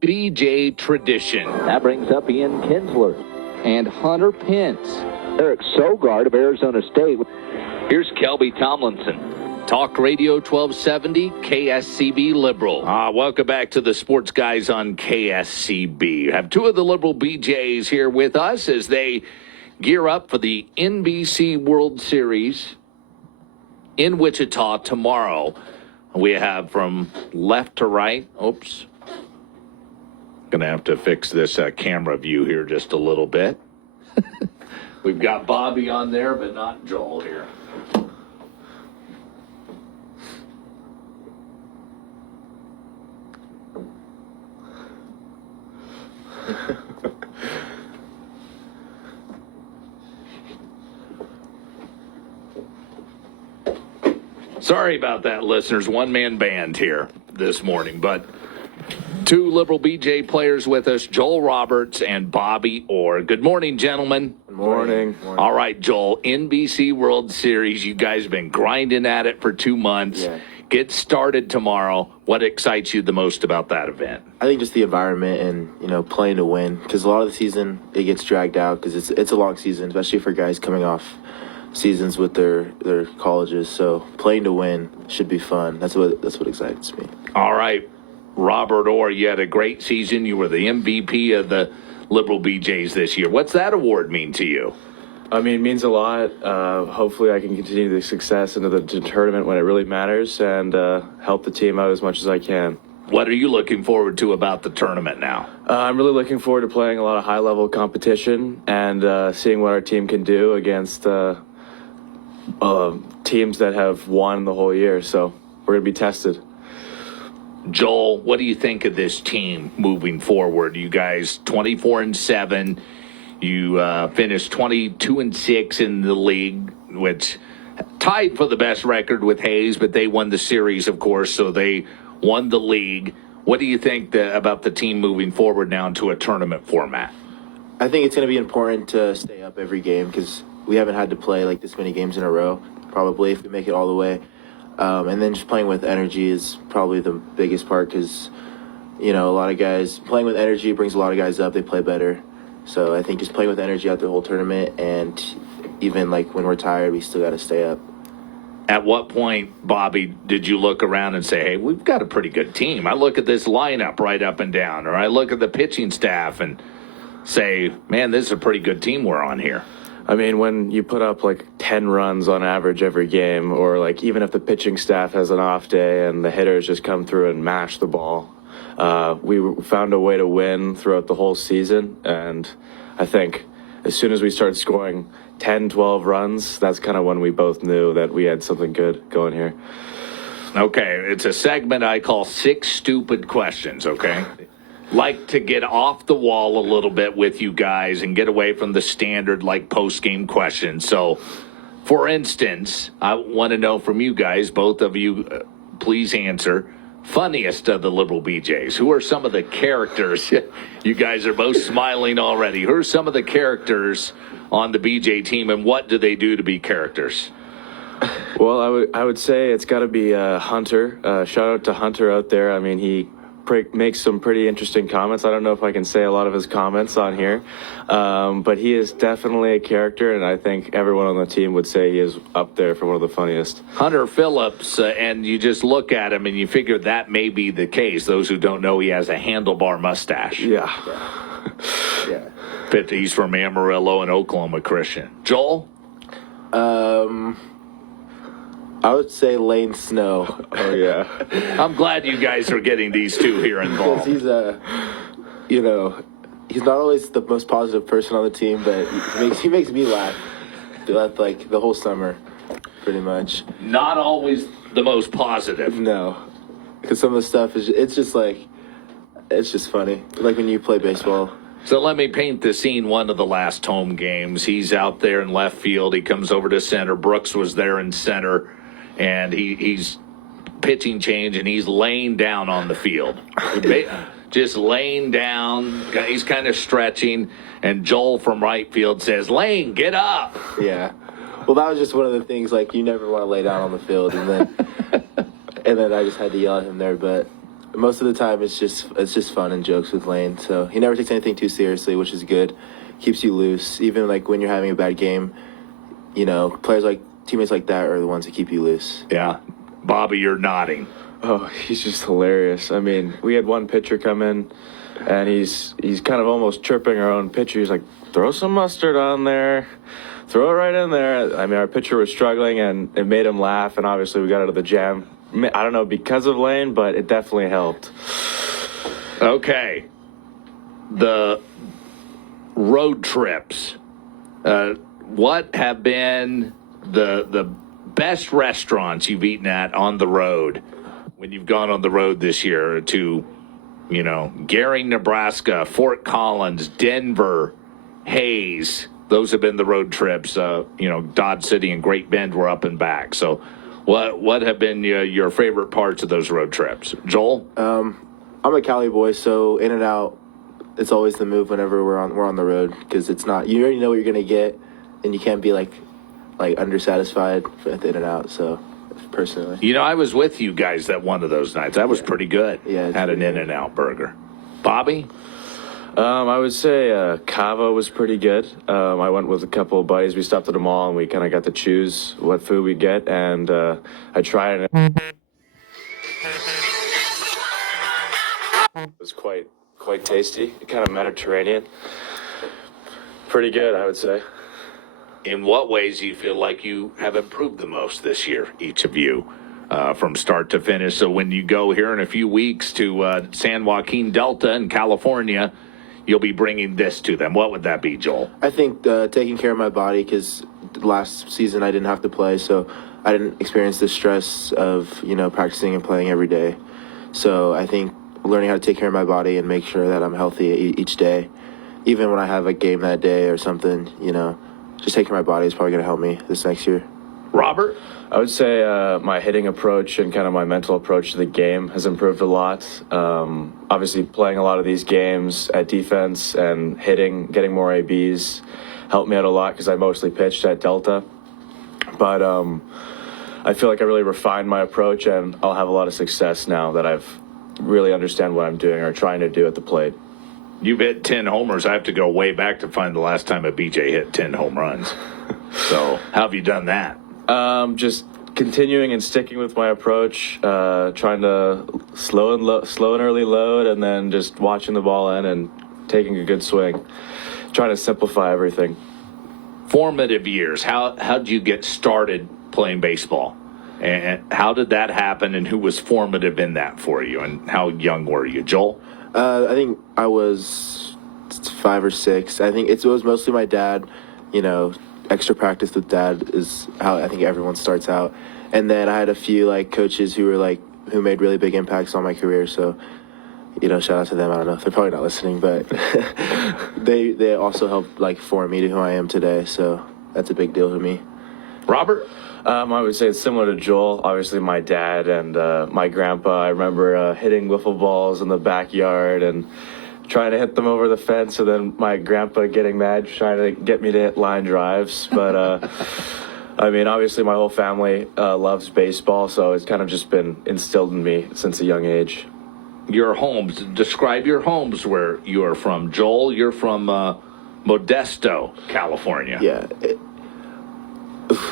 BJ tradition. That brings up Ian Kinsler and Hunter Pence. Eric Sogard of Arizona State. Here's Kelby Tomlinson. Talk Radio 1270, KSCB Liberal. Welcome back to the Sports Guys on KSCB. We have two of the Liberal BJs here with us as they gear up for the NBC World Series in Wichita tomorrow. We have from left to right. Oops. Going to have to fix this camera view here just a little bit. We've got Bobby on there, but not Joel here. Sorry about that, listeners. One-man band here this morning, but two Liberal BJ players with us, Joel Roberts and Bobby Orr. Good morning, gentlemen. Good morning. All right, Joel, NBC World Series. You guys have been grinding at it for 2 months. Yeah. Get started tomorrow. What excites you the most about that event? I think just the environment and, playing to win. Because a lot of the season, it gets dragged out because it's a long season, especially for guys coming off seasons with their colleges. So playing to win should be fun. That's what excites me. All right. Robert Orr, you had a great season. You were the MVP of the Liberal BJs this year. What's that award mean to you? I mean, it means a lot. Hopefully I can continue the success into the tournament when it really matters and help the team out as much as I can. What are you looking forward to about the tournament now? I'm really looking forward to playing a lot of high-level competition and seeing what our team can do against teams that have won the whole year. So we're going to be tested. Joel, what do you think of this team moving forward? You guys 24-7. You finished 22-6 in the league, which tied for the best record with Hayes, but they won the series, of course, so they won the league. What do you think about the team moving forward now into a tournament format? I think it's going to be important to stay up every game because we haven't had to play like this many games in a row, probably, if we make it all the way. And then just playing with energy is probably the biggest part because, a lot of guys, playing with energy brings a lot of guys up. They play better. So I think just playing with energy out the whole tournament, and even like when we're tired, we still got to stay up. At what point, Bobby, did you look around and say, hey, we've got a pretty good team? I look at this lineup right up and down, or I look at the pitching staff and say, man, this is a pretty good team we're on here. I mean, when you put up like 10 runs on average every game, or like even if the pitching staff has an off day and the hitters just come through and mash the ball, we found a way to win throughout the whole season. And I think as soon as we started scoring 10, 12 runs, that's kind of when we both knew that we had something good going here. Okay, it's a segment I call 6 Stupid Questions, okay? Like to get off the wall a little bit with you guys and get away from the standard, like, post-game questions. So, for instance, I want to know from you guys, both of you, please answer, funniest of the Liberal BJs. Who are some of the characters? You guys are both smiling already. Who are some of the characters on the BJ team, and what do they do to be characters? Well, I would say it's got to be Hunter. Shout out to Hunter out there. I mean, he makes some pretty interesting comments. I don't know if I can say a lot of his comments on here, but he is definitely a character, and I think everyone on the team would say he is up there for one of the funniest. Hunter Phillips, and you just look at him and you figure that may be the case. Those who don't know, he has a handlebar mustache. Yeah. But he's from Amarillo and Oklahoma Christian. Joel? I would say Lane Snow. Oh, yeah. I'm glad you guys are getting these two here involved. He's he's not always the most positive person on the team, but he makes me laugh throughout like the whole summer, pretty much. Not always the most positive. No, because some of the stuff it's just funny. Like when you play baseball. So let me paint the scene. One of the last home games, he's out there in left field. He comes over to center. Brooks was there in center, and he's pitching change, and he's laying down on the field. Just laying down. He's kind of stretching, and Joel from right field says, Lane, get up. Yeah. Well, that was just one of the things, like, you never want to lay down on the field, and then I just had to yell at him there, but most of the time it's just fun and jokes with Lane. So he never takes anything too seriously, which is good. Keeps you loose. Even like when you're having a bad game, teammates like that are the ones that keep you loose. Yeah. Bobby, you're nodding. Oh, he's just hilarious. I mean, we had one pitcher come in, and he's kind of almost chirping our own pitcher. He's like, throw some mustard on there. Throw it right in there. I mean, our pitcher was struggling, and it made him laugh, and obviously we got out of the jam. I don't know because of Lane, but it definitely helped. Okay. The road trips. What have been the best restaurants you've eaten at on the road when you've gone on the road this year to, Gary, Nebraska, Fort Collins, Denver, Hayes? Those have been the road trips. Dodge City and Great Bend were up and back. So what have been your favorite parts of those road trips? Joel? I'm a Cali boy, so In-N-Out, it's always the move whenever we're on the road, because it's not, you already know what you're gonna get, and you can't be like undersatisfied at the In-N-Out. So personally, I was with you guys that one of those nights. That was pretty good. Yeah, had an In-N-Out burger. Bobby? I would say Cava was pretty good. I went with a couple of buddies. We stopped at a mall and we kind of got to choose what food we get, and I tried it. It was quite tasty, kind of Mediterranean. Pretty good, I would say. In what ways do you feel like you have improved the most this year, each of you, from start to finish? So when you go here in a few weeks to San Joaquin Delta in California, you'll be bringing this to them. What would that be, Joel? I think taking care of my body, because last season I didn't have to play, so I didn't experience the stress of practicing and playing every day. So I think learning how to take care of my body and make sure that I'm healthy each day, even when I have a game that day or something, just taking care of my body is probably going to help me this next year. Robert? I would say my hitting approach and kind of my mental approach to the game has improved a lot. Obviously, playing a lot of these games at defense and hitting, getting more ABs helped me out a lot because I mostly pitched at Delta. But I feel like I really refined my approach, and I'll have a lot of success now that I've really understand what I'm doing or trying to do at the plate. You've hit 10 homers. I have to go way back to find the last time a BJ hit 10 home runs. So how have you done that? Just continuing and sticking with my approach, trying to slow and early load, and then just watching the ball in and taking a good swing. Trying to simplify everything. Formative years. How did you get started playing baseball? And how did that happen, and who was formative in that for you, and how young were you? Joel? I think I was 5 or 6. I think it was mostly my dad. Extra practice with dad is how I think everyone starts out. And then I had a few coaches who made really big impacts on my career. So, shout out to them. I don't know if they're probably not listening, but they also helped form me to who I am today. So that's a big deal to me. Robert? I would say it's similar to Joel. Obviously, my dad and my grandpa. I remember hitting wiffle balls in the backyard and trying to hit them over the fence, and then my grandpa getting mad, trying to get me to hit line drives. But, I mean, obviously my whole family loves baseball, so it's kind of just been instilled in me since a young age. Your homes. Describe your homes where you are from. Joel, you're from Modesto, California. Yeah.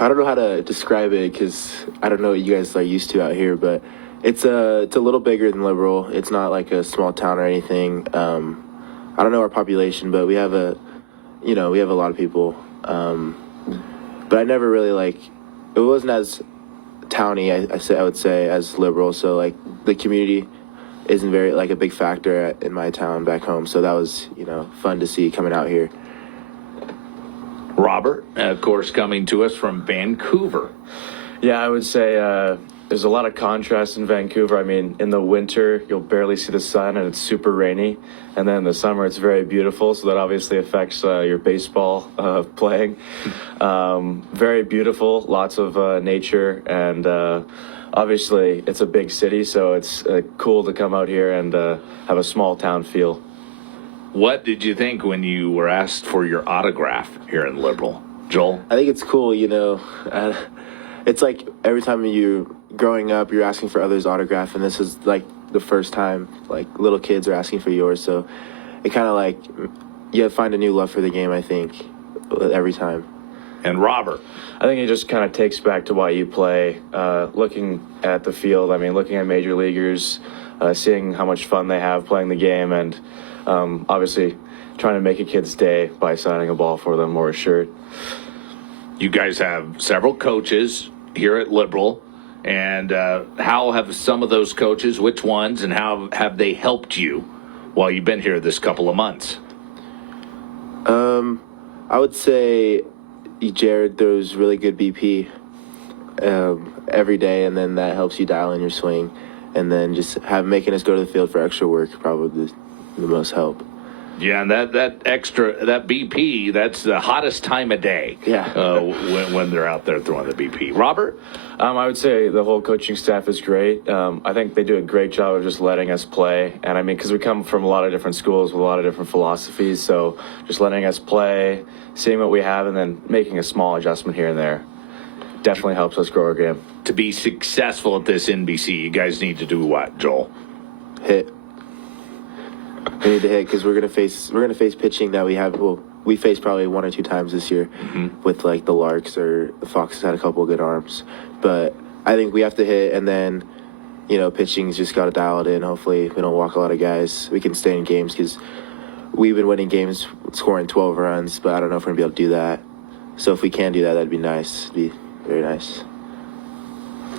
I don't know how to describe it because I don't know what you guys are used to out here, but it's a little bigger than Liberal. It's not like a small town or anything. I don't know our population, but we have a lot of people. But I never really it wasn't as towny, I would say, as Liberal. So the community isn't very a big factor in my town back home. So that was fun to see coming out here. Robert, of course, coming to us from Vancouver. Yeah, I would say there's a lot of contrast in Vancouver. I mean, in the winter, you'll barely see the sun and it's super rainy. And then in the summer, it's very beautiful. So that obviously affects your baseball playing. Very beautiful, lots of nature. And obviously, it's a big city. So it's cool to come out here and have a small town feel. What did you think when you were asked for your autograph here in Liberal? Joel? I think it's cool, it's like every time you're growing up, you're asking for others' autograph, and this is the first time. Like little kids are asking for yours, so it kind of like you find a new love for the game. I think every time. And Robert. I think it just kind of takes back to why you play. Looking at the field, I mean, looking at major leaguers, seeing how much fun they have playing the game, and obviously trying to make a kid's day by signing a ball for them or a shirt. You guys have several coaches here at Liberal, and how have some of those coaches, which ones, and how have they helped you while you've been here this couple of months? I would say Jared throws really good BP every day, and then that helps you dial in your swing. And then just making us go to the field for extra work probably the most help. Yeah, and that BP, that's the hottest time of day. Yeah. When they're out there throwing the BP. Robert? I would say the whole coaching staff is great. I think they do a great job of just letting us play. And I mean, because we come from a lot of different schools with a lot of different philosophies. So just letting us play, seeing what we have, and then making a small adjustment here and there definitely helps us grow our game. To be successful at this NBC, you guys need to do what, Joel? Hit. We need to hit because we're gonna face pitching that we have. Well, we faced probably 1 or 2 times this year with like the Larks or the Foxes had a couple of good arms, but I think we have to hit, and then pitching's just got to dial it in. Hopefully we don't walk a lot of guys. We can stay in games because we've been winning games scoring 12 runs, but I don't know if we're gonna be able to do that. So if we can do that, that'd be nice. It'd be very nice.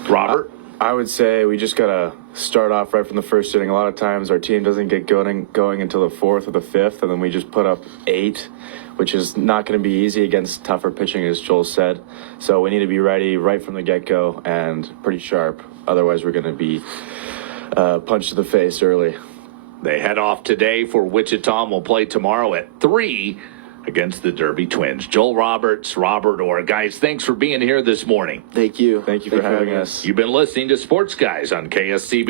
Robert? I would say we just got to start off right from the first inning. A lot of times our team doesn't get going until the 4th or the 5th, and then we just put up 8, which is not going to be easy against tougher pitching, as Joel said. So we need to be ready right from the get-go and pretty sharp. Otherwise, we're going to be punched to the face early. They head off today for Wichita and will play tomorrow at 3 against the Derby Twins. Joel Roberts, Robert Orr. Guys, thanks for being here this morning. Thank you. Thank you for having us. You've been listening to Sports Guys on KSCB.